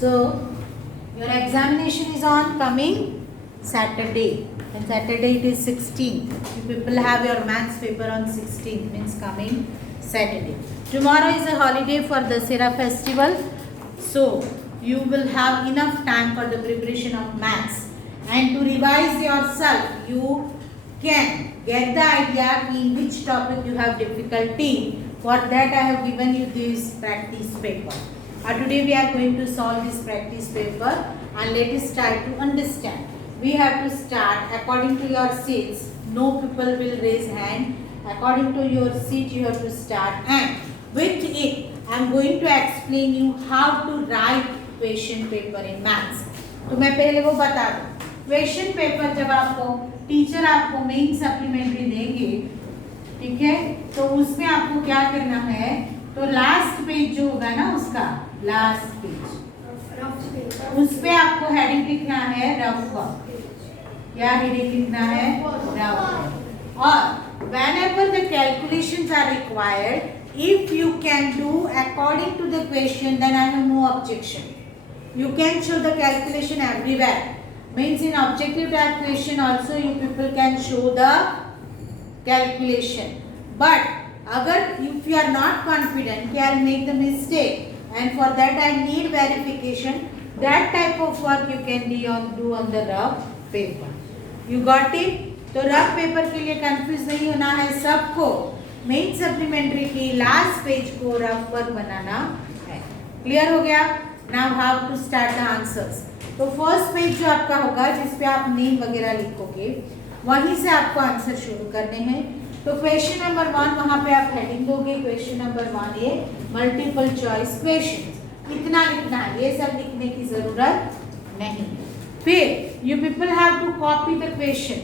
So your examination is on coming Saturday, and Saturday it is 16th. You people have your maths paper on 16th, means coming Saturday. Tomorrow is a holiday for the Dussehra festival, so you will have enough time for the preparation of maths, and to revise yourself you can get the idea in which topic you have difficulty. For that I have given you this practice paper. Today we are going to solve this practice paper, and let us try to understand. We have to start according to your seats. No people will raise hand. According to your seat you have to start, and with it I am going to explain you how to write question paper in maths. तो मैं पहले वो बता दूँ. Question paper जब आपको teacher आपको main supplementary देंगे, ठीक है, तो उसमें आपको क्या करना है, तो लास्ट पेज जो होगा ना, उसका लास्ट पेज, उस पे आपको हेडिंग लिखना है रफ वर्क. क्या हेडिंग लिखना है? Rough work. और whenever the calculations are required, if you can do according to the question, then I have no objection. You can show the calculation everywhere. Means in objective type question also you people can show the calculation. But अगर if you are not confident कि I'll make the mistake, and for that I need verification, that type of work you can do on the rough paper. You got it? तो rough paper के लिए confuse नहीं होना है सबको. Main supplementary की last page को rough work बनाना है. क्लियर हो गया? Now how to start the answers. तो फर्स्ट पेज जो आपका होगा जिसपे आप नेम वगैरह लिखोगे, वहीं से आपको आंसर शुरू करने हैं. तो क्वेश्चन नंबर 1 वहाँ पे आप हेडिंग दोगे. क्वेश्चन नंबर 1 ये मल्टीपल चॉइस क्वेश्चन. इतना लिखना है, ये सब लिखने की जरूरत नहीं. फिर you people have to copy the question.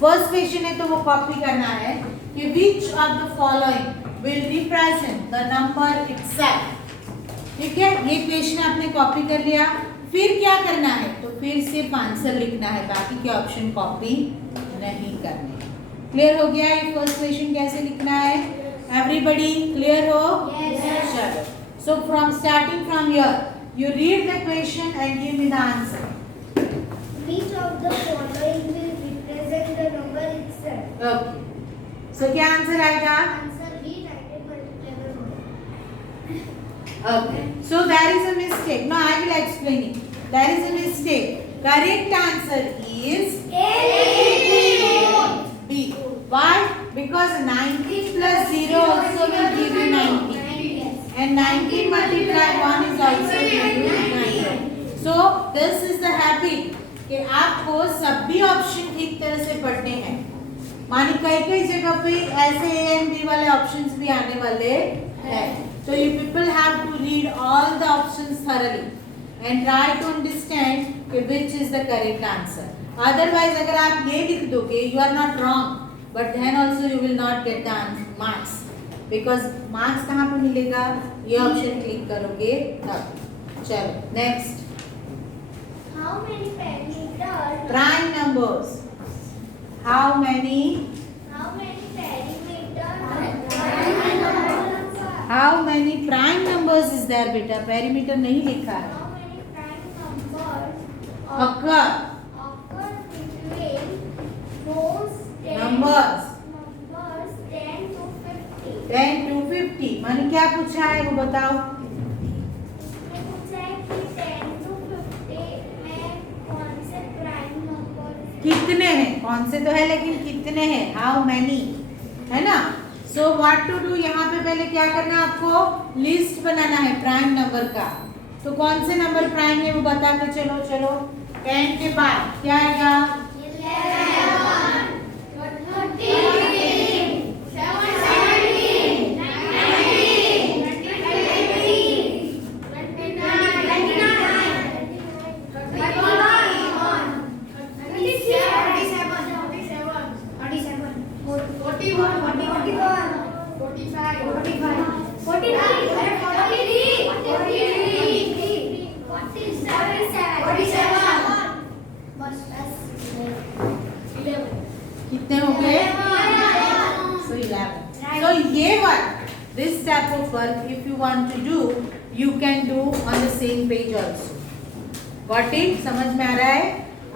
First question है तो वो कॉपी करना है कि which of the following will represent the number itself. ठीक है, ये क्वेश्चन आपने कॉपी कर लिया. फिर क्या करना है, तो फिर सिर्फ आंसर लिखना है, बाकी के ऑप्शन कॉपी नहीं करने. क्लियर हो गया ये फर्स्ट क्वेश्चन कैसे लिखना है? एवरीबडी क्लियर हो? Yes. चलो, so from starting from here you read the question and give me the answer. Which of the following will represent the number itself? Okay, so क्या answer आएगा? Answer B, 19 multiplied by 1. Okay, so there is a mistake. No, I will explain it. There is a mistake. Correct answer is B. Why? Because 19 plus 0 also will give you 90. And 19 multiplied 1 is also give you 90. So this is the habit कि आपको सभी option ठीक तरह से पढ़ने हैं. मानी कई जगह पे ऐसे A and B वाले ऑप्शंस भी आने वाले हैं. So you people have to read all the options thoroughly and try to understand कि which is the correct answer. Otherwise अगर आप ये लिख दोगे, you are not wrong, but then also you will not get the marks. Because marks कहाँ पे मिलेगा? ये ऑप्शन क्लिक करोगे तब. चलो next. How many perimeters? Prime numbers. How many? How many perimeters? How many prime numbers is there बेटा? Perimeter नहीं लिखा है. How many prime numbers Occur. occur between those Numbers. 10 to 50? 10 to 50. माने क्या पूछा है वो बताओ. ये पूछा है कि 10 to 50 में कौन से प्राइम नंबर? कितने हैं? कौन से तो है लेकिन कितने हैं? हाउ मैनी, है ना. सो व्हाट टू डू, यहाँ पे पहले क्या करना है, आपको लिस्ट बनाना है प्राइम नंबर का. तो कौन से नंबर प्राइम है वो बता के चलो. 10 के बाद क्या आएगा? 11. कितने हो गए? So 11. So ये वाला this type of work if you want to do, you can do on the same page also. Got it? समझ में आ रहा है?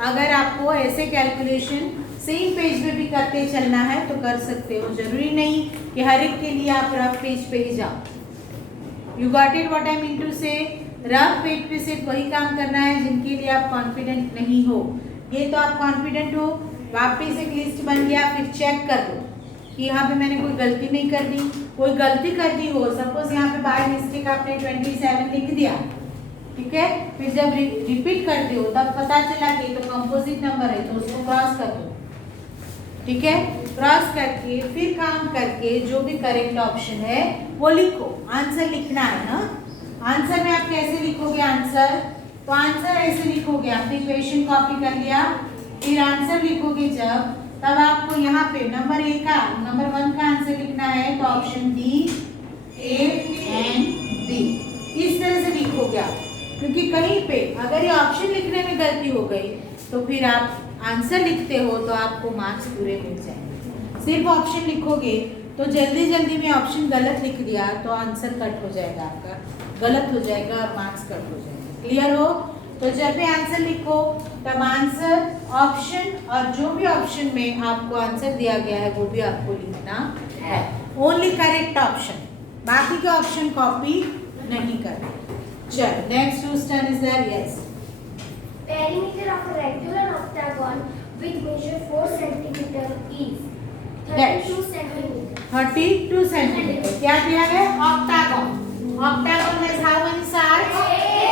अगर आपको ऐसे कैलकुलेशन सेम पेज पे भी करते चलना है तो कर सकते हो, जरूरी नहीं कि हर एक के लिए आप रफ पेज पे ही जाओ। You got it what I mean to say? Rough page पे सिर्फ वही काम करना है जिनके लिए आप कॉन्फिडेंट नहीं हो। ये तो आप कॉन्फिडेंट हो, वापस एक लिस्ट बन गया, फिर चेक कर दो कि यहाँ पे मैंने कोई गलती नहीं कर दी। कोई गलती कर दी हो, सपोज यहाँ पे बाय मिस्टेक आपने 27 लिख दिया, ठीक है, फिर जब रिपीट करते हो तब पता चला कि तो कंपोजिट नंबर है तो उसको क्रॉस कर दो, ठीक है। क्रॉस करके फिर काम करके जो भी करेक्ट ऑप्शन है वो लिखो। आंसर लिखना है ना। आंसर में आप कैसे लिखोगे आंसर? तो आंसर ऐसे लिखोगे, आपने क्वेश्चन कॉपी कर लिया, फिर आंसर लिखोगे जब, तब आपको यहाँ पे नंबर 1 का आंसर लिखना है तो option D, A and B, इस तरह से लिखोगे आप। क्योंकि कहीं पे अगर ये ऑप्शन लिखने में गलती हो गई तो फिर आप आंसर लिखते हो तो आपको मार्क्स पूरे मिल जाएंगे। सिर्फ ऑप्शन लिखोगे तो जल्दी जल्दी में ऑप्शन गलत लिख दिया तो आंसर कट हो जाएगा, आपका गलत हो जाएगा और मार्क्स कट हो जाएगा। क्लियर हो? तो जब भी आंसर लिखो तब आंसर, ऑप्शन और जो भी ऑप्शन में आपको आंसर दिया गया है वो भी आपको लिखना है। ओनली करेक्ट ऑप्शन, बाकी के ऑप्शन कॉपी नहीं करना। चलो next question is there. Yes, Perimeter of a regular octagon with measure 4 centimeter is 32 centimeter. 32 centimetre. क्या दिया है? ऑक्टागन। ऑक्टागन में हाउ मेनी साइड्स?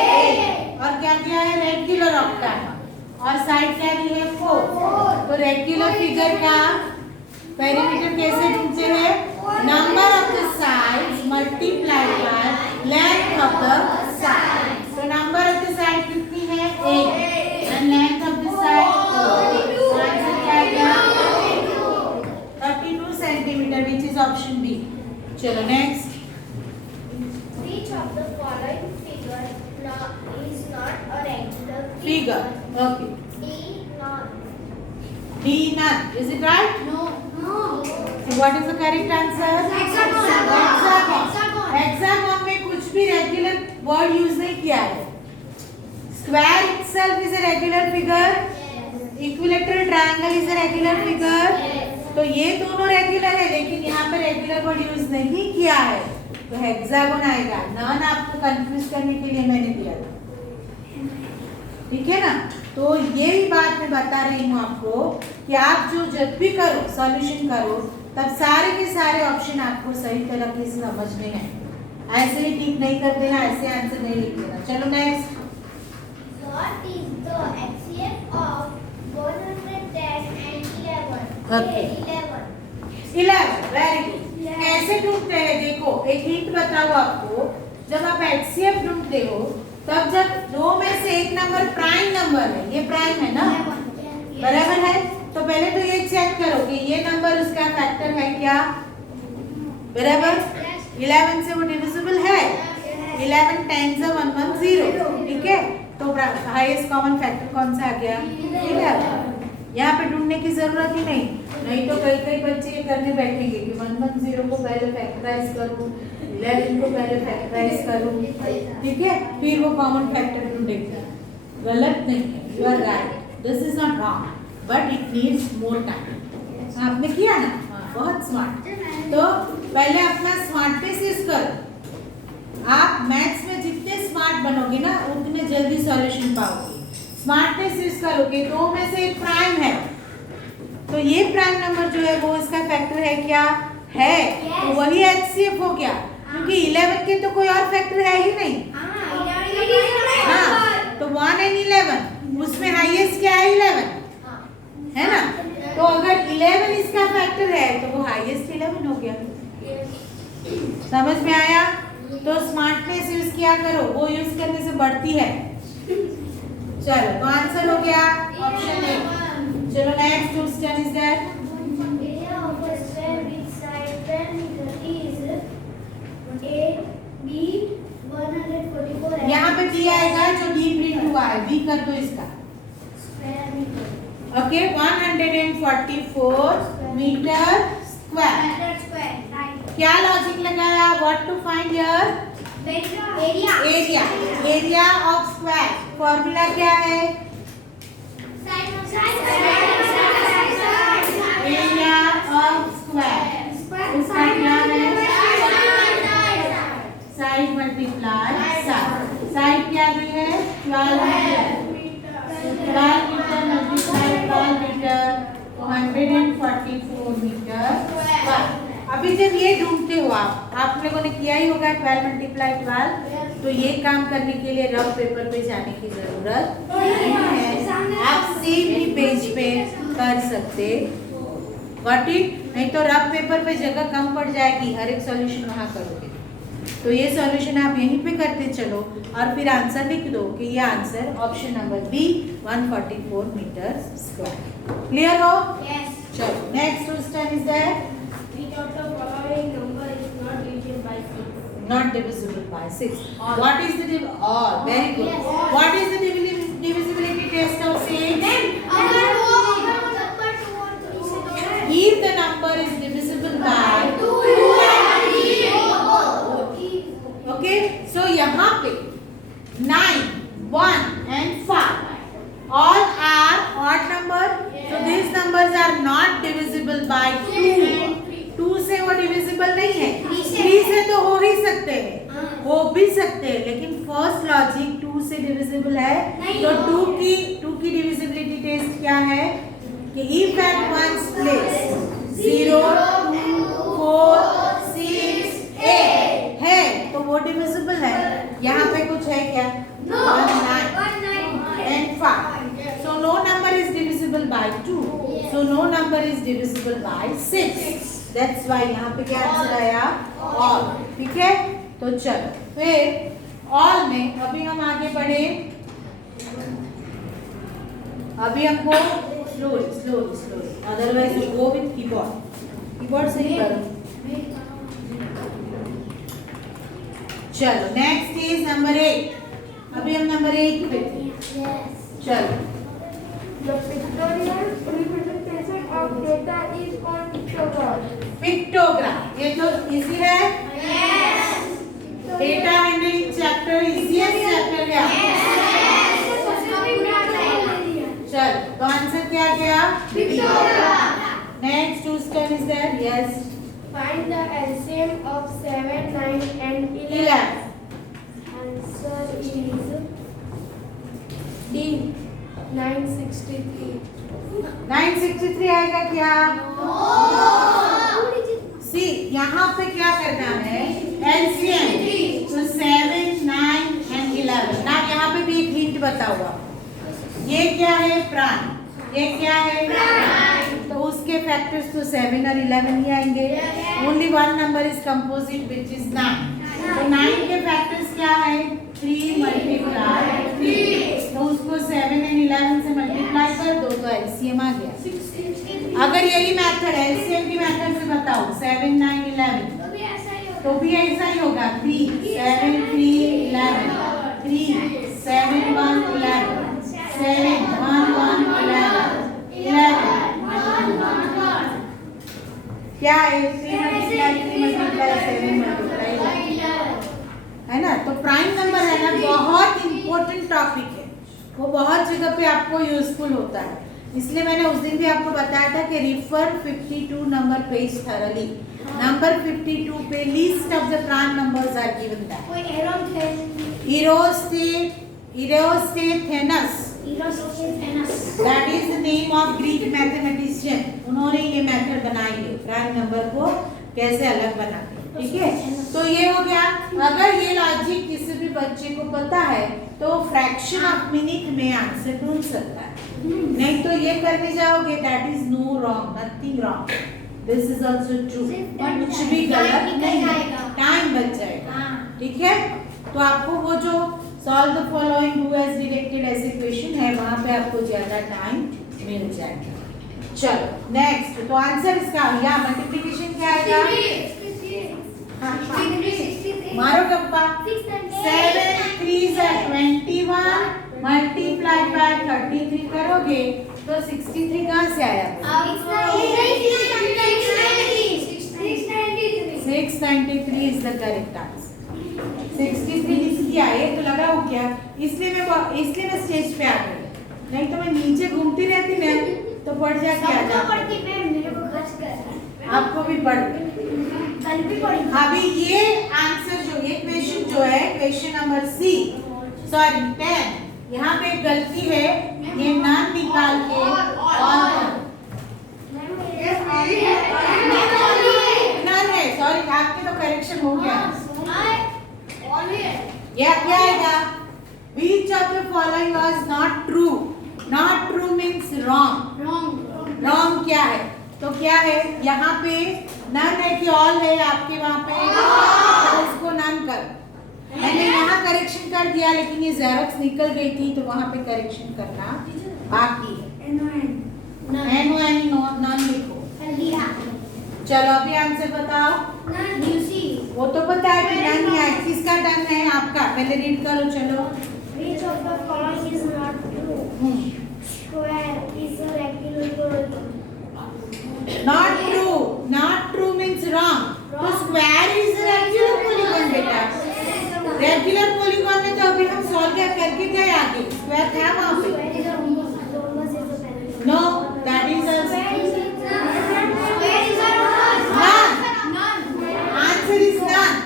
8। और क्या दिया है? Rectangular octagon. और साइड क्या दी है? 4। तो रेक्टेंगुलर फिगर का पेरीमीटर कैसे ढूंढते हैं? Number of the sides multiplied by length of the side. तो नंबर ऑफ द साइड कितनी है? 8 and length of the side 4। Answer क्या आएगा? 32 centimetre, which is option B. चलो next. Which of the following figure is not a regular Figure. Okay. D not. D none. Is it right? No. So what is the correct answer? Hexagon. Hexagon. Hexagon में कुछ भी regular word use नहीं किया है। Square itself is a regular figure. Equilateral triangle is a regular figure. तो ये दोनों regular है, लेकिन यहाँ पे रेगुलर वर्ड यूज नहीं किया है तो हेक्सागोन आएगा। नन आपको कंफ्यूज करने के लिए मैंने दिया था, ठीक है ना। तो यही बात मैं बता रही हूँ आपको कि आप जो जब भी करो सॉल्यूशन करो तब सारे के सारे ऑप्शन आपको सही तरीके से समझने हैं। ऐसे ही ठीक नहीं कर देना, ऐसे आंसर नहीं लिख देना। चलो next. What is the HCF of 110 and 11? Okay. 11. Very good. कैसे ढूंढते हैं? देखो एक हिंट बताओ आपको। जब आप HCF ढूंढते हो तब जब दो में से एक नंबर प्राइम नंबर है, ये प्राइम है ना, बराबर है, तो पहले तो ये चेक करो कि ये नंबर उसका फैक्टर है क्या, बराबर। 11 से वो डिविजिबल है। 11 10 से 110, ठीक है। तो हाईएस्ट कॉमन फैक्टर कौन सा आ गया? 11। यहाँ पे ढूंढने की जरूरत ही नहीं तो कई बच्चे ये करने बैठेंगे कि 110 को पहले फैक्टराइज करूँ, 11 को पहले फैक्टराइज करूँ, ठीक है, फिर वो कॉमन फैक्टर ढूंढेंगे। गलत नहीं है, you are right, this is not wrong but it needs more time. आपने किया ना, बहुत स्मार्ट। तो पहले अपना स्मार्टनेस यूज करो। आप मैथ्स में जितने स्मार्ट बनोगे ना उतने जल्दी सॉल्यूशन पाओगे। स्मार्टनेस यूज करोगे। दो में से एक प्राइम है तो ये प्राइम नंबर जो है वो इसका फैक्टर है क्या? है। तो वही HCF हो गया, क्योंकि 11 के तो कोई और फैक्टर है ही नहीं। हाँ, तो 1 and 11 उसमें हाईएस्ट क्या है? 11 है ना। तो अगर 11 इसका फैक्टर है तो वो हाईएस्ट 11 हो गया। समझ में आया? तो स्मार्टनेस यूज किया करो, वो यूज करने से बढ़ती है। चलो तो आंसर हो गया ऑप्शन ए। चलो next question is that Area of a square with side 10 meter is A B 144 है। यहाँ पे डी आएगा जो डी प्रिंट हुआ है, बी कर दो इसका। Square meter. Okay 144 metre square. Square. Right. क्या लॉजिक लगाया? What to find here? Area. Area of square formula क्या है? एरिया ऑफ स्क्वायर उसका क्या है? साइड मल्टीप्लाई साइड क्या दी है? 12 metre. 12 metre multiply 12 metre 144 metre. अभी जब ये ढूंढते हो आप लोगों ने किया ही होगा 12 मल्टीप्लाई 12, तो ये काम करने के लिए रफ पेपर पे जाने की जरूरत नहीं है, आप सेम ही पेज पे कर सकते। Got it? नहीं तो रफ पेपर पे जगह कम पड़ जाएगी, हर एक सॉल्यूशन वहाँ करोगे। तो ये सॉल्यूशन आप यहीं पे करते चलो और फिर आंसर लिख दो कि ये answer option number B 144 metre square. Clear हो? चलो next question is that not divisible by 6. What is the very good. What is the divisibility test of 6? If the number is divisible by 2 okay, so यहाँ पे 9, 1 and 5 all are odd number, so these numbers are not divisible by 2. 2 से वो divisible नहीं है, 3 से तो हो ही सकते हैं, हो भी सकते हैं, लेकिन फर्स्ट लॉजिक 2 से डिविजिबल है, तो 2 की डिविजिबिलिटी टेस्ट क्या है कि इफ एट वंस प्लेस 0, 2, 4, 6, 8 है तो वो डिविजिबल है। यहाँ पे कुछ है क्या? 1, 9 and 5. So no number is divisible by 2. So no number is divisible by 6. That's why यहाँ पे क्या आंसर आया? ऑल। ठीक है, तो चलो फिर ऑल में अभी हम आगे बढ़े। अभी हमको slowly otherwise you go with keyboard से ही करो। चलो नेक्स्ट इज नंबर 8। अभी हम नंबर 8 पे थे। चलो The pictorial representation of data is on pictogram. Pictogram, ये तो इजी है। Data handling chapter easiest chapter है। चल तो आंसर क्या गया? Pictogram. Next question is that yes Find the LCM of 7, 9 and 11। Answer is D 963. 963 आएगा क्या? सी यहाँ पे क्या करना है? एलसीएम, तो 7, 9 and 11। ना यहाँ पे भी एक हिंट बताऊंगा, ये क्या है? प्राइम। ये क्या है? प्राइम। तो उसके फैक्टर्स तो 7 और 11 ही आएंगे। Only one number is composite which is 9। तो 9 के फैक्टर्स क्या है? 3 मल्टीप्लाई 3, तो उसको 7 and 11 से मल्टीप्लाई कर दो तो एलसीएम आ गया। अगर यही मेथड है एलसीएम की मेथड से बताओ 7, 9, 11 तो भी ऐसा ही होगा। 3, 7, 3, 11 3, 7, 1, 11 7, 1, 1, 11 क्या है? 3 मल्टीप्लाई 3 मल्टीप्लाई 7 मल्टीप्लाई है ना। तो प्राइम नंबर है ना, बहुत इंपॉर्टेंट टॉपिक है, वो बहुत जगह पे आपको यूजफुल होता है। इसलिए मैंने उस दिन भी आपको बताया था कि refer 52 number page thoroughly. Number 52 पे list of the prime numbers are given that. कोई एरर थे? Eratosthenes that is the name of Greek mathematician. उन्होंने ये मेथड बनाई है प्राइम नंबर को कैसे अलग बनाते हैं। ठीक है, तो ये हो गया। अगर ये लॉजिक किसी भी बच्चे को पता है तो फ्रैक्शन ऑफ मिनट में आंसर ढूंढ सकता है, नहीं तो ये करने जाओगे that is no wrong, nothing wrong, this is also true, कुछ भी गलत नहीं है, टाइम बच जाएगा। ठीक है, तो आपको वो जो solve the following who has directed ऐसे क्वेश्चन है वहां पे आपको ज्यादा टाइम मिल जाएगा। चलो नेक्स्ट, तो आंसर इसका या मल्टीप्लिकेशन क्या आएगा? मारो गप्पा। 7 3 21 मल्टीप्लाई बाय 33 करोगे तो 63 कहाँ से आया? 693 693 is the correct answer. 63 लिख दिया, ये तो लगा हो गया, इसलिए मैं स्टेज पे आ गई, नहीं तो मैं नीचे घूमती रहती ना तो पढ़ जाके आ जाती। मेरे को खर्च कर, आपको भी पढ़, कल भी पढ़ी। अभी ये आंसर जो ये क्वेश्चन जो है क्वेश्चन नंबर सी सॉरी 10, यहाँ पे एक गलती है, ये नन निकाल के ऑल नन है, सॉरी आपके तो करेक्शन हो गया। यह क्या आएगा? Which of the following was not true? Not true means wrong. Wrong क्या है? तो क्या है? यहाँ पे none है कि all है आपके वहाँ पे? तो उसको none कर। मैंने यहाँ करेक्शन कर दिया, लेकिन ये जेरोक्स निकल गई थी तो वहाँ पे करेक्शन करना बाकी है। none लिखो। चलो अभी आंसर बताओ। वो तो पता है कि none है, किसका टर्न है आपका? पहले रीड करो चलो। Which of the following is not true? Square is a regular polygon. Not true means wrong. तो स्क्वायर इज रेगुलर पॉलीगॉन बेटा। रेगुलर पॉलीगॉन में तो अभी हम सॉल्व क्या करके गए आगे, स्क्वायर था वहाँ पे। No, that is answer is none.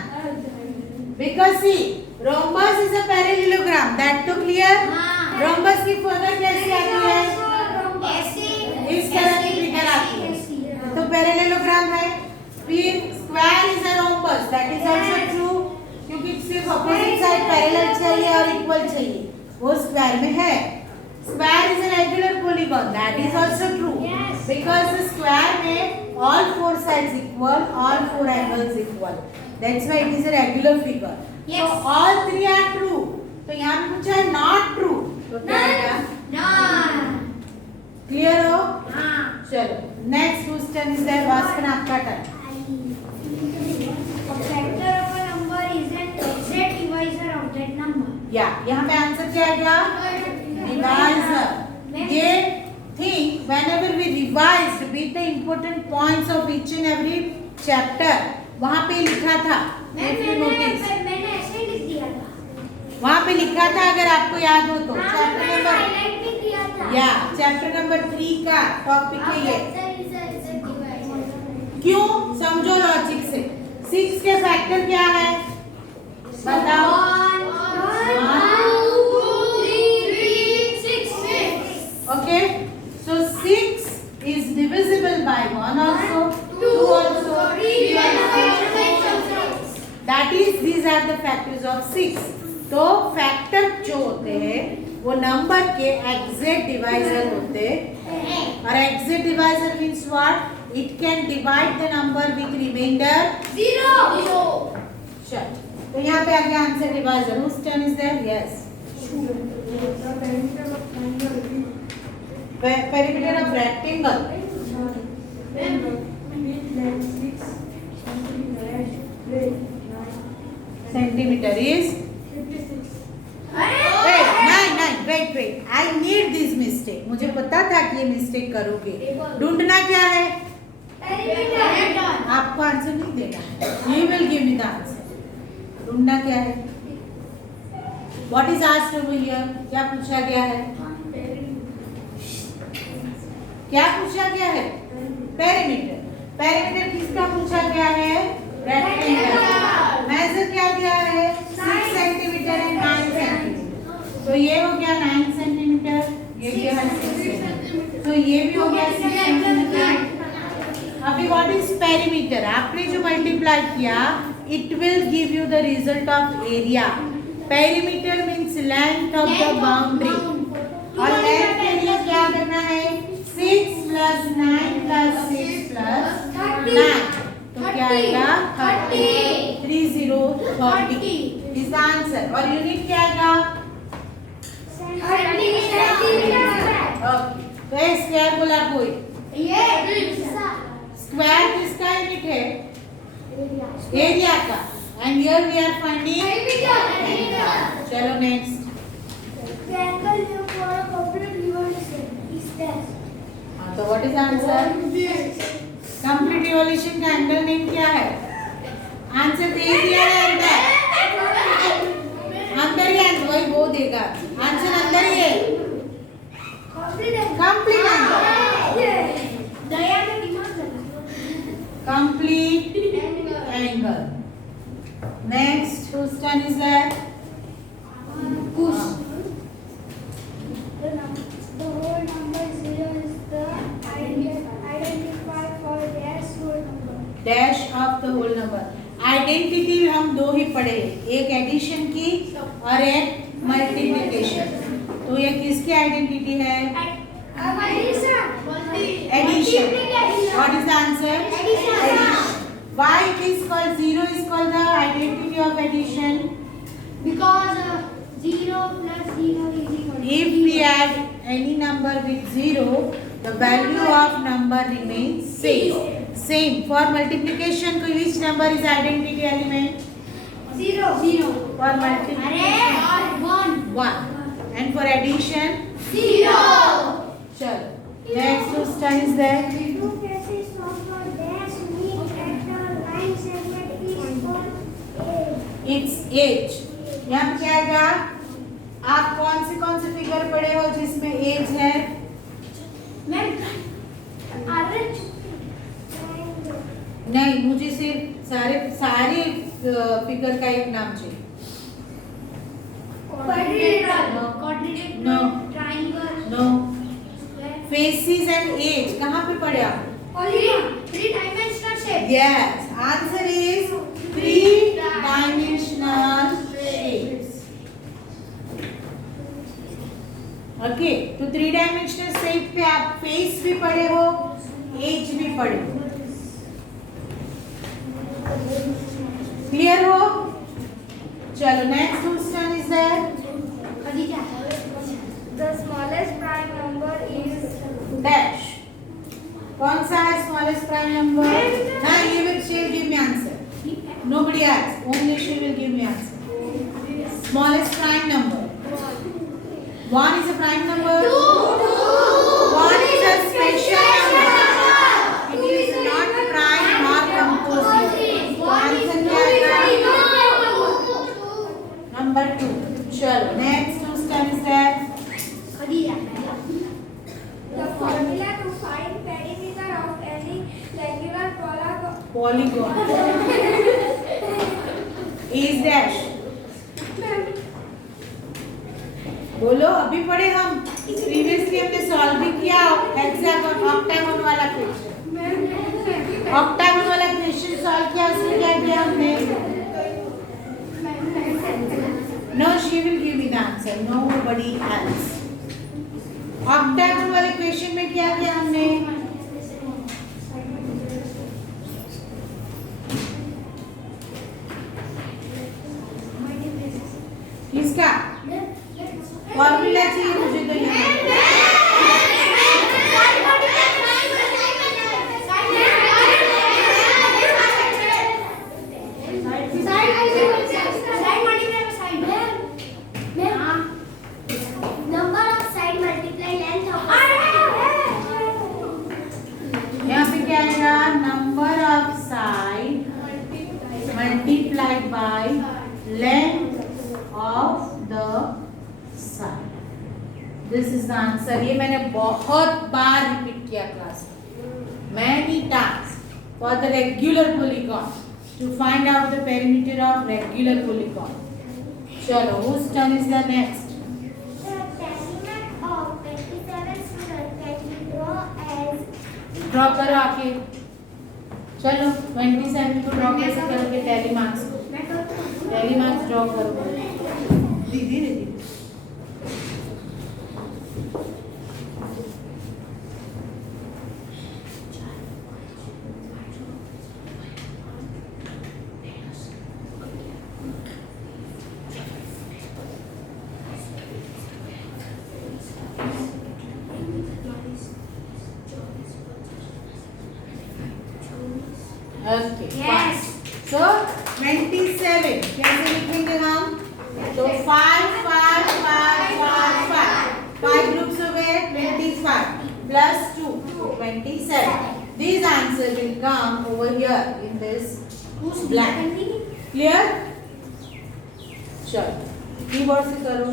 Because see, rhombus is a parallelogram. That तो clear? Rhombus की फिगर कैसी आती है? इस तरह की फिगर आती है। तो पैरेललोग्राम है। फिर square is a rhombus, that is also true, क्योंकि सिर्फ अपोजिट साइड पैरेलल चाहिए और इक्वल चाहिए, वो स्क्वायर में है। Square is a regular polygon, that is also true, because the square में all four sides equal, all four angles equal, that's why it is a regular figure. So all three are true. तो यहाँ पे पूछा है not true, तो क्या होगा? Clear हो? चलो नेक्स्ट क्वेश्चन इज दैट वास्कन आपका turn. A factor of a number is an exact divisor of that number. या यहाँ पे आंसर क्या आएगा? डिवाइजर। ये thing whenever we revised with the important points of each and every chapter, वहाँ पे लिखा था, मैंने ऐसे लिख दिया था। वहाँ पे लिखा था, अगर आपको याद हो तो चैप्टर नंबर हाईलाइट भी किया था। या चैप्टर नंबर 3 का टॉपिक है ये। Factor is a exact divisor. क्यों? समझो लॉजिक से। 6 के फैक्टर क्या है बताओ? 1, 2, 3, 6. Okay, so 6 is divisible by 1 also, 2 also, 3 also. That is, these are the factors of 6. तो फैक्टर जो होते हैं वो नंबर के एग्जैक्ट डिवाइजर होते हैं, और exact divisor means what? It can divide the number with reminder 0. चल, तो यहाँ पे आ गया answer divisor. Whose turn is there? Yes. Perimeter of rectangle. Centimeter is. Wait. I need this mistake. मुझे पता था कि ये मिस्टेक करोगे। ढूंढना क्या है? आपको आंसर नहीं देना है। You will give me the answer. ढूंढना क्या है? What is asked over here? क्या पूछा गया है? क्या पूछा गया है? पेरीमीटर। पेरीमीटर किसका पूछा गया है? रेक्टेंगल। मेजर क्या दिया है? 6 सेंटीमीटर एंड 9 सेंटीमीटर। तो ये हो गया 9 सेंटीमीटर, ये क्या है 6 सेंटीमीटर, तो ये भी हो गया 6 सेंटीमीटर। अभी व्हाट इज पेरीमीटर? आपने जो मल्टीप्लाई किया, it will give you the result of area. Perimeter means length of the boundary, और लेंथ के लिए क्या करना है? 6 + 9 + 6 + 9, तो क्या आएगा? 30 इज द आंसर। और यूनिट क्या आएगा? ओके, तो ये स्क्वायर बोला कोई? स्क्वायर किसका यूनिट है? एरिया का। And here we are finding. चलो नेक्स्ट। तो what is answer? Complete revolution का एंगल नेम क्या है? आंसर दे दिया है अंदर ही आंसर वही वो देगा आंसर अंदर ही है complete answer complete angle next whose turn is that The whole number 0 is the identifier for dash whole number. Dash of the whole number identity हम दो ही पढ़े एक एडिशन की और एक मल्टीप्लिकेशन तो ये किसकी आइडेंटिटी है addition what is the answer why it is called 0 is called the identity of addition Because 0 plus 0 is equal to if we add any number with 0 the value of number remains same for multiplication which number is identity element 0 for multiplication 1 and for addition 0 chalo next question is there Two cases of a dash meet at the line segment is called A. it's age यहाँ पे क्या आएगा आप कौन से figure पढ़े हो जिसमें एज है नहीं मुझे सिर्फ सारे फिगर का एक नाम चाहिए No. No faces and edge कहाँ पे पढ़े आप yes answer is 3-dimensional shapes okay तो 3-dimensional shape पे आप फेस भी पढ़े हो एज भी पढ़े हो क्लियर हो चलो next question is that The smallest prime number is dash कौन सा है smallest prime number now you will she'll give me answer nobody else only she will give me answer smallest prime number 1 is a prime number 1 is a special number it is not prime or composite answer क्या है number 2 चलो next question is that the formula to find perimeter of any regular polygon is dash बोलो अभी पढ़े हम previously हमने solve भी किया हेक्सागन ऑक्टागन वाला क्वेश्चन ऑक्टागन वाला क्वेश्चन सॉल्व किया उसमें क्या किया हमने no she will give me the answer nobody else octagon वाले क्वेश्चन में क्या किया हमने किसका फॉर्मूला चाहिए मुझे तो ये Number of side multiply length of यहाँ पे क्या आएगा number of side multiplied by length of the side this is the answer ये मैंने बहुत बार रिपीट किया क्लास में many times for the regular polygon to find out the perimeter of regular polygon चलो whose turn is the next draw करो आके चलो 27 को ड्रॉ कैसे करोगे टैली मार्क्स ड्रॉ करो धीरे धीरे Okay. Yes. So 27 कैसे लिखेंगे हम? तो 5 5 5 5 5 ग्रुप्स हो गए 25 plus 2 27. These answers will come over here in this blank. Clear? चलो कीबोर्ड से करो,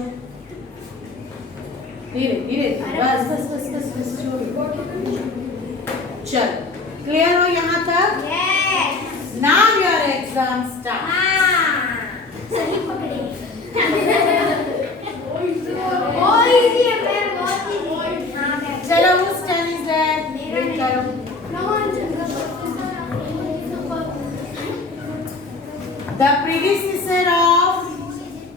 धीरे धीरे, बस बस बस बस बस छोड़ो। चलो क्लियर हो यहाँ तक? Now your exam start. सही पकड़े। बहुत इजी है मैम, बहुत इजी। हाँ मैम। चलो whose turn is that? Read करो। The predecessor of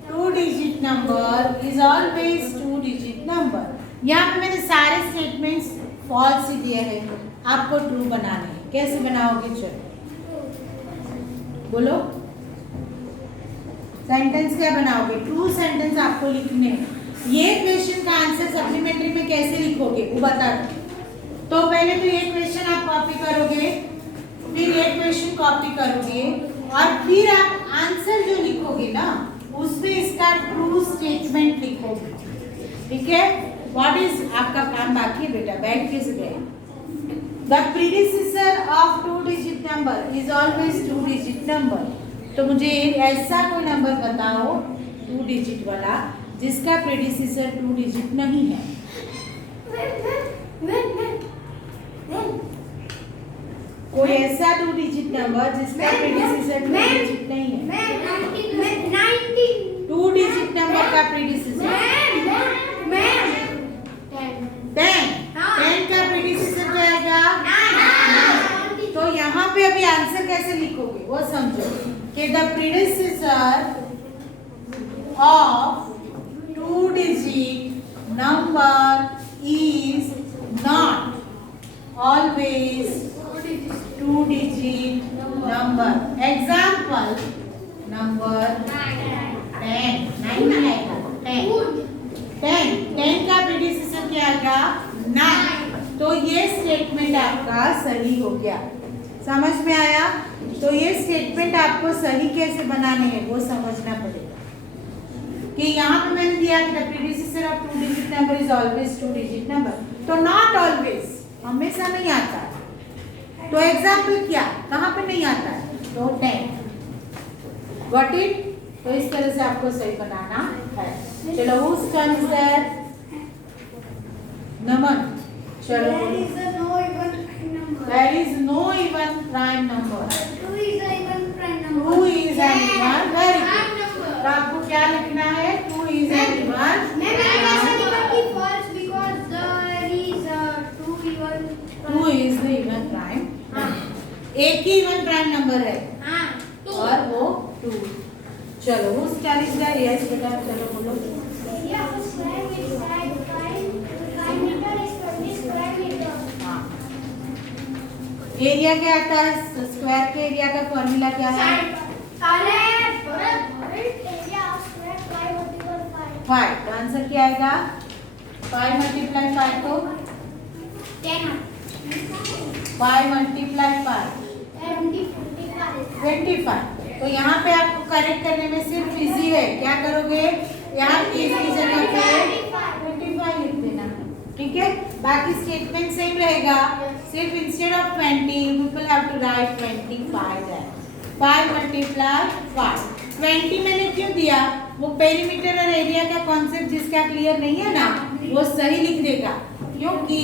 two-digit number is always two-digit number. यहाँ पे मैंने सारे स्टेटमेंट्स फॉल्स ही दिए हैं, आपको ट्रू बनाने हैं। कैसे बनाओगे? चलो बोलो, सेंटेंस क्या बनाओगे? ट्रू सेंटेंस आपको लिखने हैं। ये क्वेश्चन का आंसर सप्लीमेंट्री में कैसे लिखोगे वो बता दो। तो पहले तो ये क्वेश्चन आप कॉपी करोगे, फिर ये क्वेश्चन कॉपी करोगे, और फिर आप आंसर जो लिखोगे ना उसमें इसका ट्रू स्टेटमेंट लिखोगे। ठीक है? व्हाट इज आपका काम बाकी है बेटा, बैठ के से the predecessor of two digit number is always two digit number. तो मुझे ऐसा कोई नंबर बताओ टू डिजिट वाला जिसका प्रीडिसेसर टू डिजिट नहीं है। कोई ऐसा टू डिजिट नंबर जिसका प्रीडिसेसर टू डिजिट नहीं है। टू डिजिट नंबर का प्रीडिसेसर 10 का प्रीडिसेसर क्या आएगा? तो यहाँ पे अभी आंसर कैसे लिखोगे वो समझो कि the predecessor of two digit number is not always two digit number. Example number 10, 9 नहीं आएगा, 10 का प्रीडिसेसर क्या आएगा? 9। तो ये स्टेटमेंट आपका सही हो गया। समझ में आया? तो ये स्टेटमेंट आपको सही कैसे बनाने हैं वो समझना पड़ेगा कि यहाँ पे मैंने दिया कि the predecessor of two digit number is always two digit number. तो नॉट ऑलवेज, हमेशा नहीं आता है। तो एग्जाम्पल क्या, कहाँ पे नहीं आता है? तो 10। Got it? तो इस तरह से आपको सही बनाना है। चलो whose turn is that? नमन, चलो there is no even prime number. 2 is an even, very good. तो आपको क्या लिखना है? 2 is an even. 2 is the even prime. एक ही इवन प्राइम नंबर है और वो 2। चलो whose turn is that? Yes बेटा, चलो बोलो। एरिया क्या आता है? स्क्वायर के एरिया का फॉर्मूला क्या है? 5। तो आंसर क्या आएगा? 5 मल्टीप्लाई 5 तो 5 मल्टीप्लाई 5 25। तो यहाँ पे आपको करेक्ट करने में सिर्फ इजी है। क्या करोगे? यहाँ की जगह पे 25 लिख देना। ठीक है? बाकी स्टेटमेंट सेम रहेगा, सिर्फ instead of 20 people have to write 25 है। 5 मल्टीप्लाई 5। 20 मैंने क्यों दिया? वो पेरीमीटर और एरिया का कॉन्सेप्ट जिसका क्लियर नहीं है ना वो सही लिख देगा, क्योंकि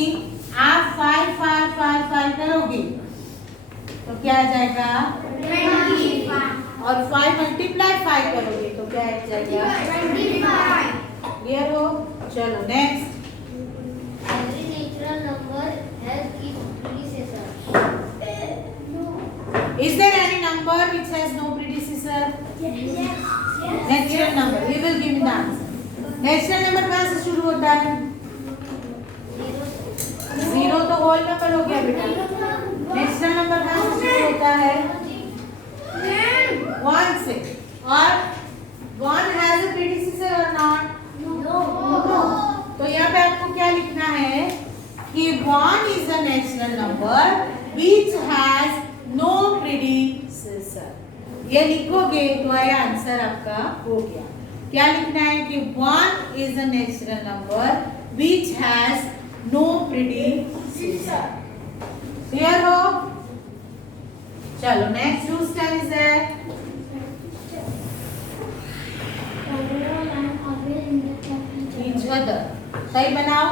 आप 5 5 5 5 करोगे तो क्या आ जाएगा? 25। और 5 मल्टीप्लाई 5 करोगे तो क्या आ जाएगा? 25। क्लियर हो? चलो next. Every natural number has its predecessor. Is there any number which has no predecessor? Yes. Natural number. You will give me the answer. Natural number कहाँ से शुरू होता है? 0 तो होल नंबर हो गया बेटा। नेचुरल नंबर कहाँ से शुरू होता है? 1 से। और 1 has a predecessor or not? No. तो यहाँ पे आपको क्या लिखना है कि 1 is a natural number which has no predecessor। ये लिखोगे तो ये आंसर आपका हो गया। क्या लिखना है कि 1 is a natural number which has no predecessor। Clear हो? चलो next whose turn is that? Each other. सही बनाओ.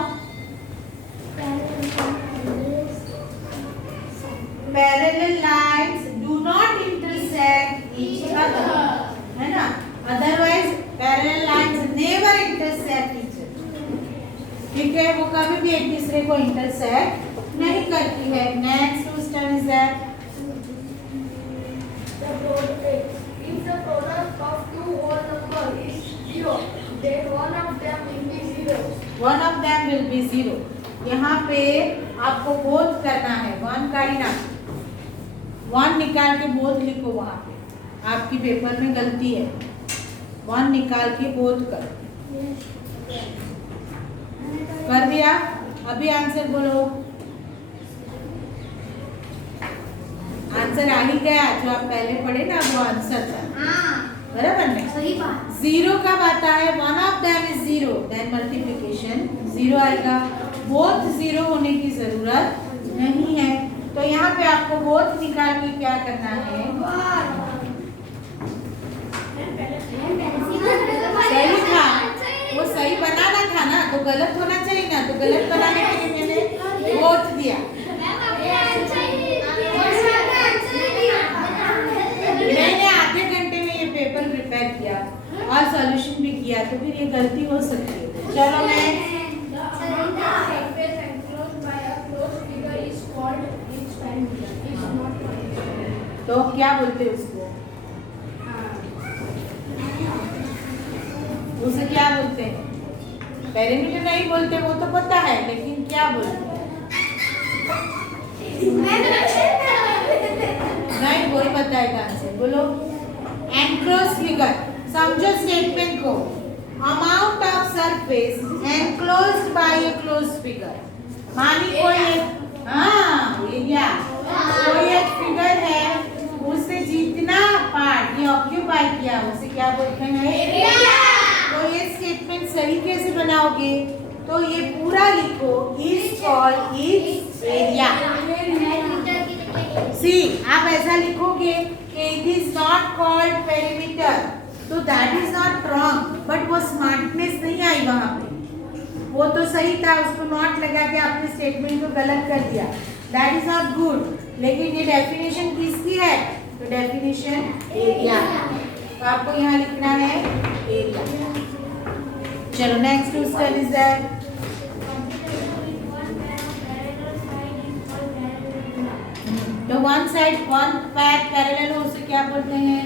Parallel lines do not intersect each other. है ना? Otherwise parallel lines never intersect each other. ठीक है, वो कभी भी एक दूसरे को इंटरसेक्ट नहीं करती है. Next whose turn is that? If the product of two whole numbers is 0, then one of them will be 0. One of them will be 0. यहाँ पे आपको बोथ करना है. वन का ही ना, वन निकाल के बोथ लिखो. वहाँ पे आपकी पेपर में गलती है. वन निकाल के बोथ कर दिया. अभी आंसर बोलो. आंसर आ ही गया. जो आप पहले पढ़े ना वो आंसर था. बराबर नहीं. सही बात. जीरो कब आता है? One of them is zero, then multiplication zero आएगा. बोथ जीरो होने की जरूरत नहीं है. तो यहाँ पे आपको बोथ निकाल के क्या करना है? सही था, वो सही बनाना था ना, तो गलत होना चाहिए ना. तो गलत बनाने के लिए मैंने बोथ दिया. मैंने आधे घंटे में ये पेपर प्रिपेयर किया और सॉल्यूशन भी किया, तो फिर ये गलती हो सकती है. चलो मैं तो क्या बोलते हैं उसको? उसे क्या बोलते हैं? पेरीमीटर नहीं बोलते, वो तो पता है, लेकिन क्या बोलते हैं? नहीं, वही बताएगा आंसर. बोलो. Enclose figure. समझो स्टेटमेंट को. Amount of surface enclosed bye A close figure. मानी कोई एरिया, कोई एक फिगर है, उससे जितना पार्ट ये ऑक्यूपाई किया उसे क्या बोलते हैं? एरिया. तो ये स्टेटमेंट सही कैसे बनाओगे? तो ये पूरा लिखो. Is called is area. See, आप ऐसा लिखोगे कि it is not called perimeter, तो that is not wrong. But वो स्मार्टनेस नहीं आई वहां पे. वो तो सही था, उसको नॉट लगा के आपने स्टेटमेंट को गलत कर दिया. That is not good. लेकिन ये डेफिनेशन किसकी है? तो डेफिनेशन एरिया. तो आपको यहाँ लिखना है एरिया. चलो नेक्स्ट क्वेश्चन इज दैट. तो one side one pair parallel हो उसे क्या बोलते हैं?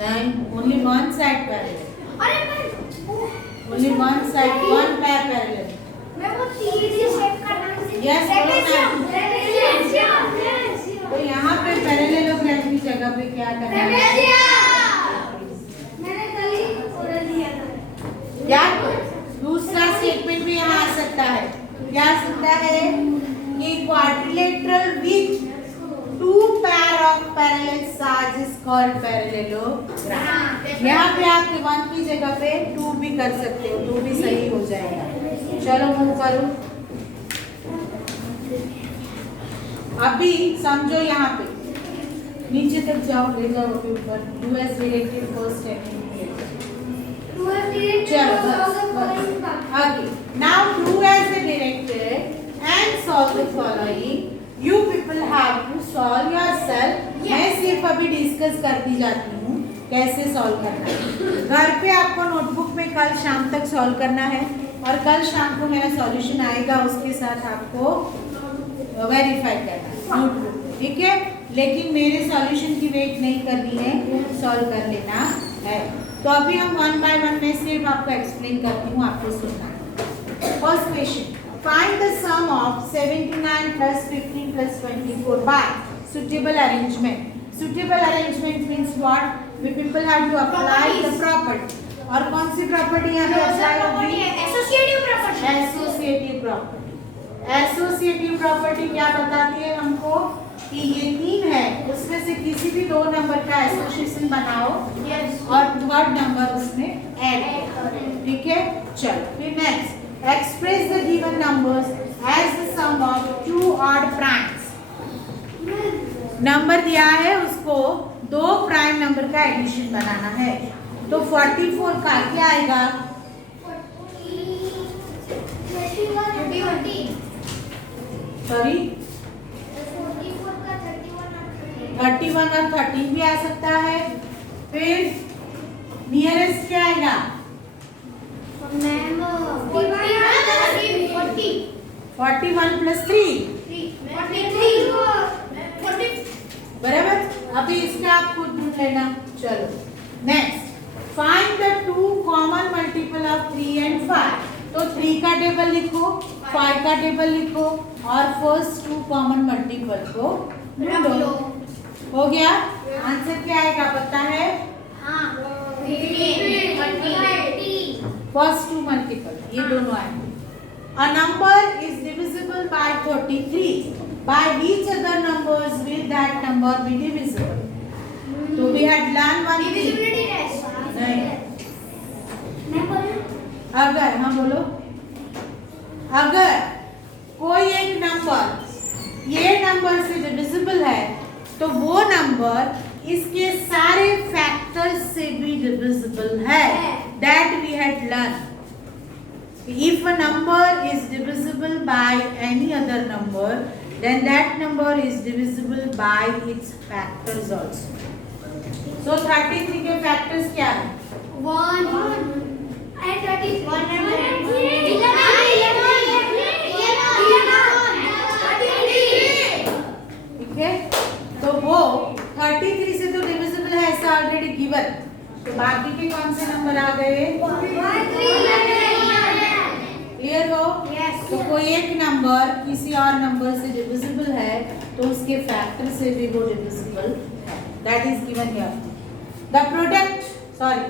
नहीं, only one side parallel. Only one side one pair parallel. Yes. तो यहाँ पे पैरेललोग्राम की जगह पे क्या करना है? याद करो. दूसरा स्टेटमेंट भी यहाँ आ सकता है. क्या आ सकता है? कि quadrilateral with to pair of parallel sides is called parallelogram. यहाँ पे आप वन की जगह पे टू भी कर सकते हो, तो भी सही हो जाएगा. चलो मूव करो. अभी समझो यहाँ पे नीचे तक जाओ, ले जाओ अभी ऊपर. Do as directed first technique. आगे. Now do as directed and solve the following. You people have to solve yourself. मैं सिर्फ अभी डिस्कस करती जाती हूँ कैसे सॉल्व करना है. घर पे आपको नोटबुक में कल शाम तक सॉल्व करना है, और कल शाम को मेरा सॉल्यूशन आएगा, उसके साथ आपको वेरीफाई करना है नोटबुक. ठीक है, लेकिन मेरे सॉल्यूशन की वेट नहीं करनी है, सॉल्व कर लेना है. तो अभी हम वन बाय वन में सिर्फ आपको एक्सप्लेन करती हूँ, आपको सुनना है. First question. Find the sum of 79 plus 15 plus 24 by suitable arrangement. Suitable arrangement means what? We people have to apply the property. और कौन सी प्रॉपर्टी यहाँ पे अप्लाई होगी? Associative property. Associative property. Associative property क्या बताती है हमको? कि ये तीन है, उसमें से किसी भी दो नंबर का एसोसिएशन बनाओ और थर्ड नंबर उसमें ऐड करो. ठीक है. चलो फिर next. Express the given numbers as the sum of two odd primes. Number दिया है उसको दो प्राइम नंबर का एडिशन बनाना है, तो 44 का क्या आएगा? 31 और 13 भी आ सकता है। फिर नियरेस्ट क्या आएगा? 41 प्लस 3 बराबर। अभी इसका आप खुद ढूंढ लेना। चलो next, find the two common multiple of 3 and 5। तो 3 का टेबल लिखो, 5 का टेबल लिखो और फर्स्ट टू कॉमन मल्टीपल को ढूंढो। हो गया? आंसर क्या आएगा पता है? फर्स्ट टू मल्टीपल ये दोनों आएंगे। A number is divisible by 33. By which other numbers will that number be divisible? So we had learned one thing. नहीं। अगर, हाँ बोलो, अगर कोई एक नंबर ये नंबर से डिविजिबल है तो वो नंबर इसके सारे फैक्टर्स से भी डिविजिबल है। That we had learned. If a number is divisible by any other number, then that number is divisible by its factors also. So 33 के factors क्या है? 1 and ठीक है, तो वो 33 से तो डिविजिबल है ऐसा ऑलरेडी गिवन, तो बाकी के कौन से नंबर आ गए? क्लियर हो? तो कोई एक नंबर किसी और नंबर से डिविजिबल है तो उसके फैक्टर से भी वो डिविजिबल है। That is given here. The product, sorry,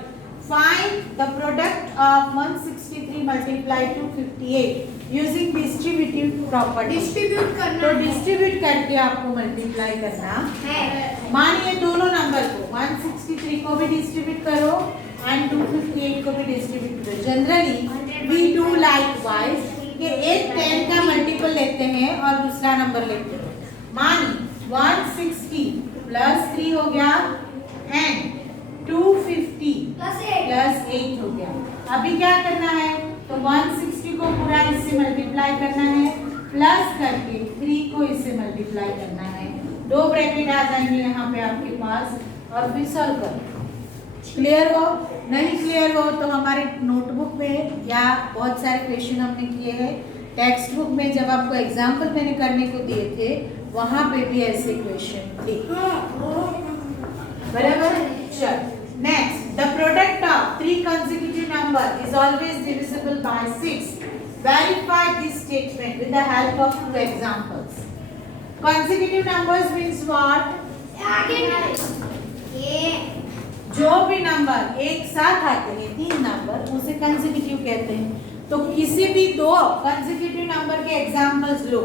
find the product of 163 multiply two 58 using distributive property. Distribute करना तो डिस्ट्रीब्यूट करके आपको मल्टीप्लाई करना है। मानिए दोनों नंबर को 163 को भी डिस्ट्रीब्यूट करो एंड 258 को भी डिस्ट्रीब्यूट करो। जनरली वी डू लाइकवाइज कि एक 10 का मल्टीपल लेते हैं और दूसरा नंबर लेते हैं। मानिए 160 प्लस 3 हो गया एंड 250 प्लस 8 हो गया। अभी क्या करना है? तो 160 को पूरा इससे मल्टीप्लाई करना है, प्लस करके 3 को इससे मल्टीप्लाई करना है। दो ब्रैकेट आ जाएंगे यहाँ पे आपके पास और फिर सॉल्व करो। क्लियर हो? नहीं क्लियर हो तो हमारे नोटबुक में या बहुत सारे क्वेश्चन हमने किए हैं, टेक्स्ट बुक में जब आपको एग्जाम्पल मैंने करने को दिए थे वहाँ पे भी ऐसे क्वेश्चन थे। बराबर? चल next, the product of 3 consecutive number is always divisible by 6. Verify this statement with the help of 2 examples. Consecutive numbers means what? जो भी नंबर एक साथ आते हैं 3 नंबर उसे कंसेक्यूटिव कहते हैं। तो किसी भी दो कंसेक्यूटिव नंबर के एग्जांपल्स लो।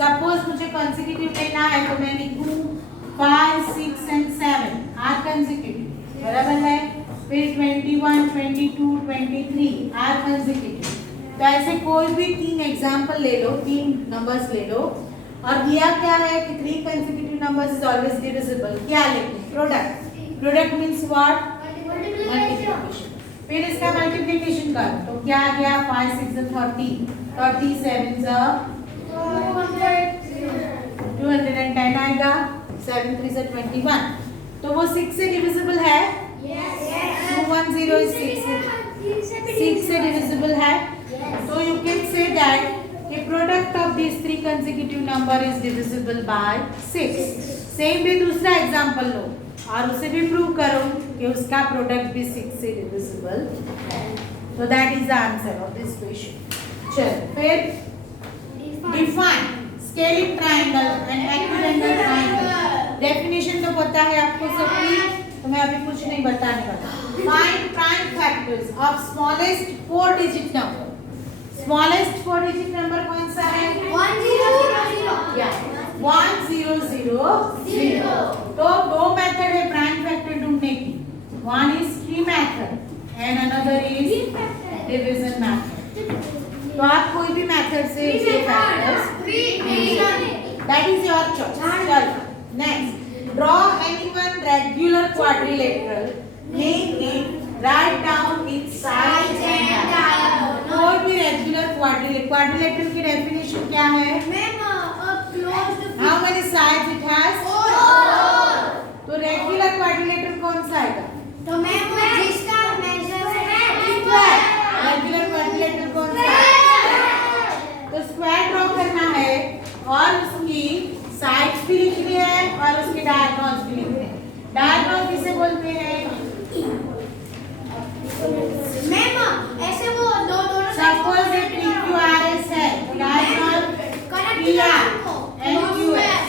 सपोज मुझे कंसेक्यूटिव लेना है तो मैं लिखूं 5, 6 and 7 आर कंसेक्यूटिव, बराबर है। फिर 21, 22, 23 आर कंसेक्यूटिव। तो ऐसे कोई भी 3 एग्जांपल ले लो, 3 नंबर्स ले लो और दिया क्या है कि 3 consecutive numbers is always divisible. क्या लिखें? Product. Product means what? Multiplication. फिर इसका मल्टीप्लिकेशन कर तो क्या आ गया? 5, 6 30, 37 210 आएगा, 7 3 21। तो वो 6 से डिविजिबल है? 210 is 6 से डिविजिबल है। So you can say that a product of these 3 consecutive number is divisible by 6. Same भी दूसरा एग्जांपल लो और उसे भी प्रूव करो कि उसका प्रोडक्ट भी 6 से डिविजिबल है। So that is the answer of this question. चलो फिर define scalene triangle and acute angle triangle. Definition तो पता है आपको सबकी, तो मैं अभी कुछ नहीं बताने वाला। Find prime factors of smallest 4 digit number. Smallest 4 digit number कौन सा है? 1000। तो दो मेथड है प्राइम फैक्टर ढूंढने की। One is tree method and another is division method. तो आप कोई भी मेथड से ये फैक्टर choice. चलो next. Draw any one regular quadrilateral. Name it. Write down its sides and diagonals. कोई भी regular quadrilateral. Quadrilateral की definition क्या है? How many sides it has? 4. तो regular quadrilateral कौन सा आएगा? तो मैम जिसका मेजर है Square. Regular quadrilateral कौन सा है? तो स्क्वायर ड्रॉ करना है और उसकी साइड्स भी लिखनी है और उसके डायगोनल्स भी लिखने हैं. डायगोनल किसे बोलते हैं? मैम ऐसे वो दोनों सपोज ये PQRS है, डायगोनल PR NQS.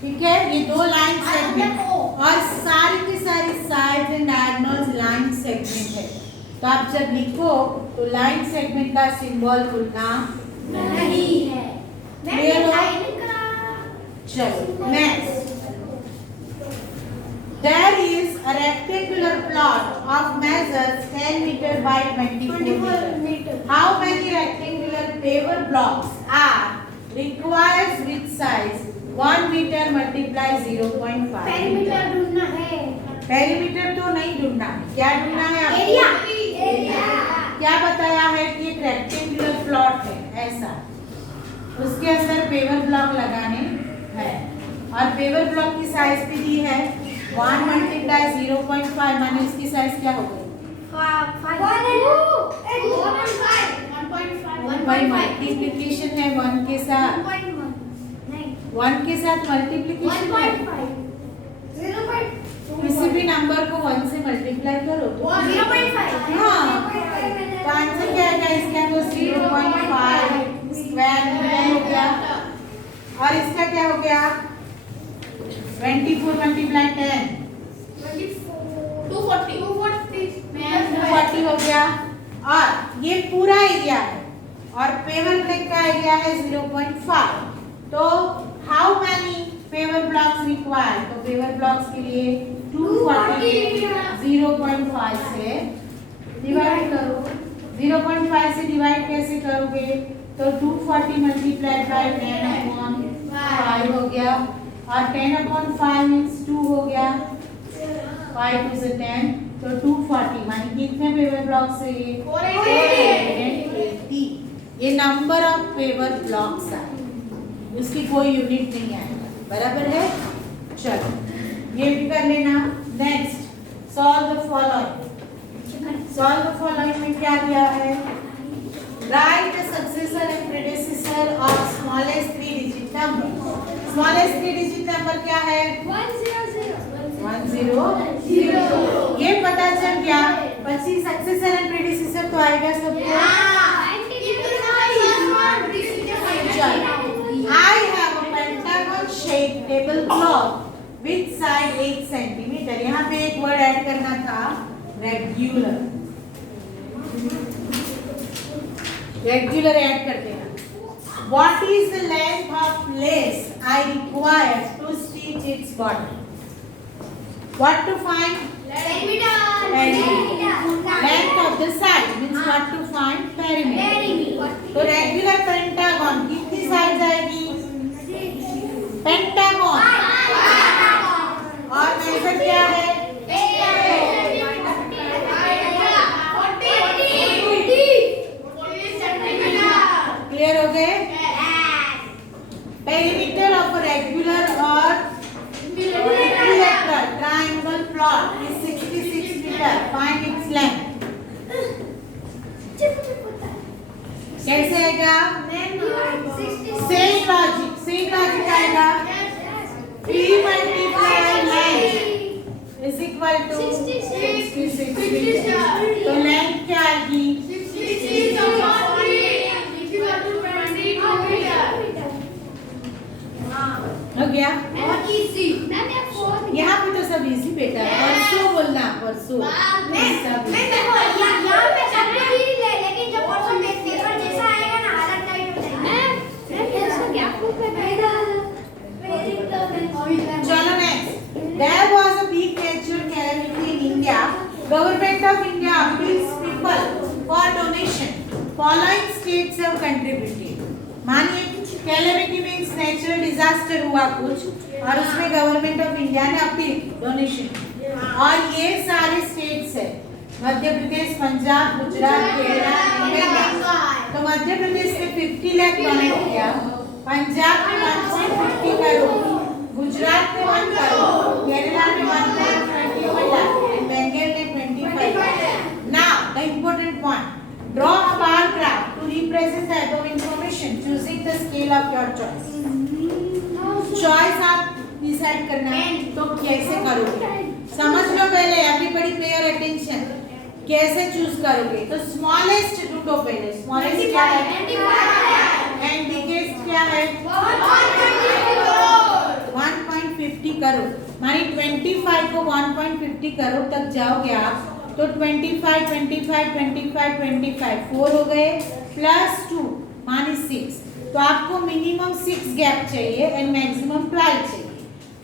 ठीक है, ये दो लाइन सेगमेंट और सारी की सारी sides and diagonals line segment है. तो आप जब लिखो तो लाइन सेगमेंट का सिंबल भूलना नहीं है. Clear हो? लाइन का चलो next. There is a rectangular plot of measures 10 meter by 24 meter. How many rectangular paver blocks are required with size 1 meter multiply 0.5 perimeter ढूंढना है. पेरीमीटर तो नहीं ढूंढना, क्या ढूंढना है आपको? एरिया. क्या बताया है कि एक रेक्टेंगुलर प्लॉट है ऐसा, उसके अंदर पेवर ब्लॉक लगाने हैं और पेवर ब्लॉक की साइज भी दी है 1 मल्टीप्लाई 0.5 माने इसकी साइज क्या हो गई? 1 मल्टीप्लिकेशन है 1 के साथ, 1 के साथ मल्टीप्लिकेशन है. किसी भी नंबर को 1 से मल्टीप्लाई करो तो हाँ, तो आंसर क्या आएगा इसका? तो 0.5 स्क्वायर मीटर हो गया और इसका क्या हो गया? 24 मल्टीप्लाई 10 240 हो गया. और ये पूरा एरिया है और पेवर ब्लॉक का एरिया है 0.5. तो how many paver blocks required? तो पेवर ब्लॉक्स के लिए 240 0.5 से डिवाइड करो. 0.5 से डिवाइड कैसे करोगे? तो 240 मल्टीप्लाई बाय 10/5 हो गया और 10/5 मींस 2 हो गया. 5 2 से 10 तो 240 माने कितने पेवर ब्लॉक्स है ये? 480. ये नंबर ऑफ पेवर ब्लॉक्स है, उसकी कोई यूनिट नहीं आएगा. बराबर है. चलो ये भी कर लेना. Next solve the following. Solve the following में क्या दिया है? Right the successor and प्रेडेसेसर of smallest 3 digit number. Smallest 3 digit number क्या है? 100. ये पता चल गया. પછી सक्सेसर एंड प्रेडेसेसर तो आएगा सबको. I have a pentagon shaped tablecloth with side 8 centimeter. यहाँ पे एक वर्ड ऐड करना था, रेगुलर. रेगुलर ऐड कर देना. What is the length of lace I require to stitch its body? What to find? Perimeter. Length of the side means what to find? Perimeter. तो regular pentagon कितनी side आएगी? Pentagon. और major क्या है? Clear हो गए? Perimeter of regular और equilateral triangle plot is 66 meter. Find its length. कैसे आएगा? सेम लॉजिक आएगा. 3 multiply length is equal to 66 metre. तो लेंथ क्या आएगी? हो गया. यहाँ पे तो सब इजी बेटा. परसों बोलना, परसों. चलो next. There was a big natural calamity in India. Government of India appeals people for donation. Following states have contributed. मानिए calamity means means natural disaster हुआ कुछ और उसमें गवर्नमेंट ऑफ इंडिया ने अपील डोनेशन, और ये सारे स्टेट्स है मध्य प्रदेश, पंजाब, गुजरात, केरला, तेलंगाना। तो मध्य प्रदेश ने 50 लाख डोनेट किया, पंजाब ने 1.50 करोड़, गुजरात ने 1 करोड़, केरला ने 1.25 लाख, बंगाल ने 25 lakh. Now the important point, draw a bar graph to represent the above information choosing the scale of your choice. Choice आप डिसाइड करना है तो कैसे करोगे, समझ लो पहले, एवरीबॉडी पे योर अटेंशन, कैसे चूज करोगे। तो स्मॉलेस्ट ढूंढो पहले, स्मॉलेस्ट क्या है एंड बिगेस्ट क्या है 1.50 करोड़, मानी 25 को 1.50 करोड़ तक जाओगे आप तो 25, 25, 25, 25 4 हो गए प्लस 2 मानी 6, तो आपको मिनिमम 6 गैप चाहिए एंड मैक्सिमम 12 चाहिए।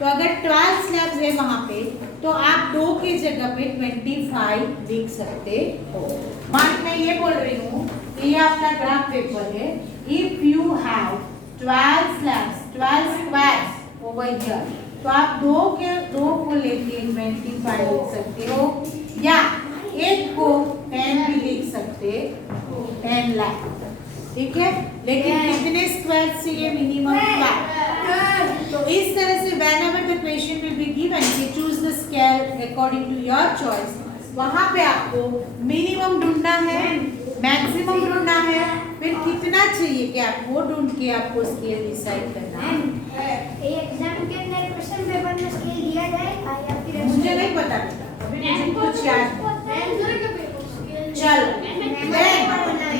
तो अगर 12 स्लैब्स है वहां पे तो आप 2 की जगह पे 25 लिख सकते हो। मान मैं ये बोल रही हूँ कि ये आपका ग्राफ पेपर है, if you have 12 slabs 12 squares over here, तो आप 2 को लेके 25 लिख सकते हो, या एक को 10 भी लिख सकते हो, 10 लाख, ठीक है। लेकिन कितने स्क्वायर से ये मिनिमम 12। तो इस तरह से whenever the question will be given to choose the scale according to your choice, वहाँ पे आपको मिनिमम ढूंढना है, मैक्सिमम ढूंढना है, फिर कितना चाहिए कि आप वो ढूंढ के आपको स्केल डिसाइड करना है। एग्जाम के अंदर क्वेश्चन पेपर में स्केल दिया जाएगा या फिर मुझे नहीं पता बेटा, अभी मुझे कुछ याद नहीं। चलो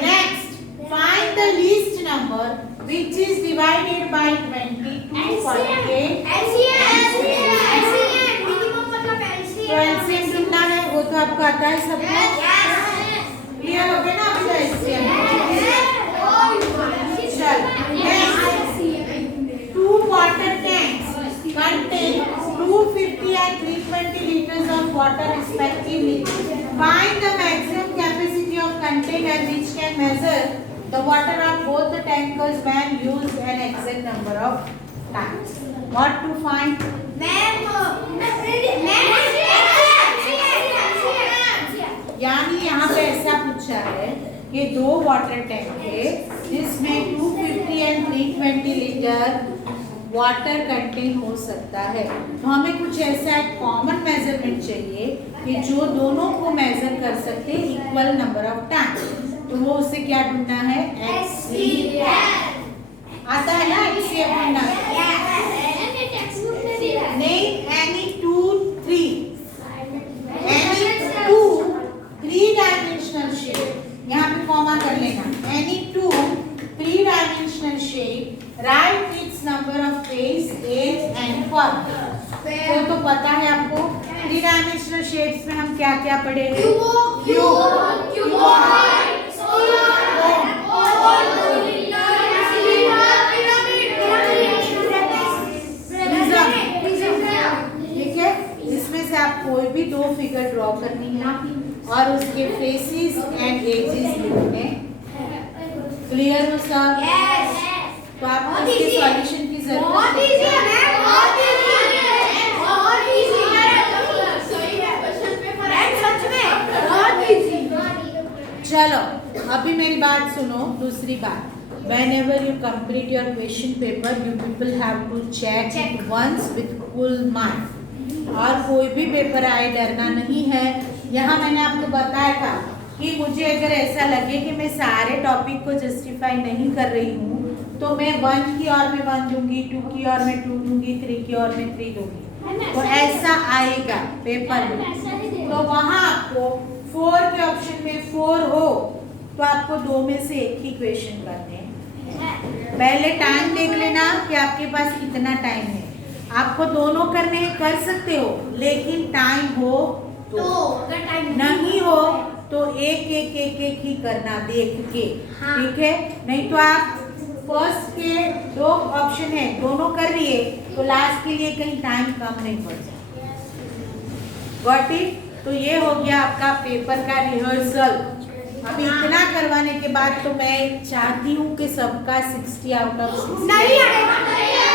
next, find the least number which is divided by 22.8। तो एलसीएम ढूंढना है, वो तो आपको आता है सबको, क्लियर हो गया ना अभी तो एलसीएम। चलो 2 water tanks contain 250 and 320 liters of water respectively. Find the maximum capacity of container which can measure the water of both the tankers when used an exact number of times. What to find? यानी यहाँ पे ऐसा पूछा है कि 2 water tank है जिसमें 250 and 320 litre water contain हो सकता है। तो हमें कुछ ऐसा एक कॉमन मेजरमेंट चाहिए कि जो दोनों को मेजर कर सकते हैं इक्वल नंबर ऑफ टाइम। तो वो उसे क्या ढूंढना है, आता है ना एक्ससीएफ ढूंढना नहीं, एनी 2 3 डायमेंशनल शेप, यहाँ पे कॉमा कर लेना, any 2 3 dimensional shape right it's number of face edge and form. तो पता है आपको 3 डायमेंशनल शेप्स में हम क्या क्या पढ़े हैं, ठीक है। इसमें से आप कोई भी 2 फिगर ड्रॉ करनी है और उसके फेसेस एंड एजेस लिखने, क्लियर हो सब? तो आपको इसके सॉल्यूशन की जरूरत चलो अभी मेरी बात सुनो। दूसरी बात, whenever you complete your question paper you people have to check it once with full mark। और कोई भी पेपर आए डरना नहीं है। यहाँ मैंने आपको बताया था कि मुझे अगर ऐसा लगे कि मैं सारे टॉपिक को जस्टिफाई नहीं कर रही हूँ तो मैं 1 की और में 1 दूंगी, 2 की और में 2 दूंगी, 3 की और में 3 दूंगी, तो ऐसा आएगा पेपर में। तो वहाँ आपको 4 के ऑप्शन में 4 हो तो आपको 2 में से एक ही क्वेश्चन करने हैं। पहले टाइम देख लेना कि आपके पास कितना टाइम है। आपको दोनों करने हैं, कर सकते हो, लेकिन टाइम हो तो, नहीं हो तो एक ही करना देख के, ठीक है। नहीं तो आप फर्स्ट के 2 ऑप्शन है, दोनों कर रही है तो लास्ट के लिए कहीं टाइम कम नहीं पड़ जाए। Got it? तो ये हो गया आपका पेपर का रिहर्सल। अभी इतना करवाने के बाद तो मैं चाहती हूँ कि सबका 60 आउट ऑफ 60 नहीं आएगा